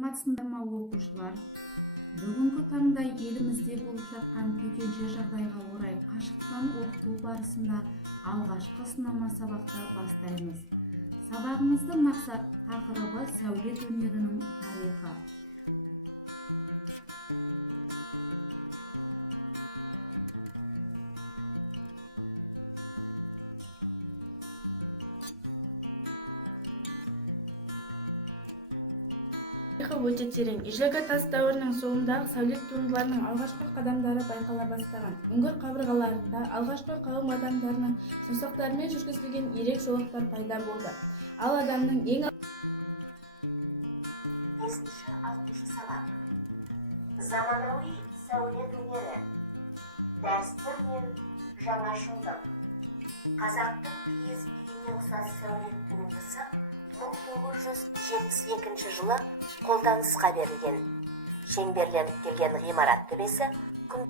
Саламатсыздар оқушылар. Бүгінгі таңда елімізде болып жатқан төтенше жағдайға орай қашықтан оқыту барысында алғашқы сынама сабақты бастаймыз. Сабағымыздың тақырыбы сәулет өнерінің тарихы. Өте терең. Ежелгі тас дәуірінің соңындағы сәулет туындыларының алғашқы қадамдары байқала бастаған. Үңгір қабырғаларында алғашқы қауым адамдарының саусақтарымен жүргізілген ерек жолақтар пайда болды. Ал адамның ең 5-6 сабақ. Заманауи сәулет өнері. Дәстүр мен жаңашылдық. Қазақтың киіз үйіне ұқсас сәулет туындысы 1972 жылы қолданысқа берілген. Шеңберленіп келген ғимарат төбесі күн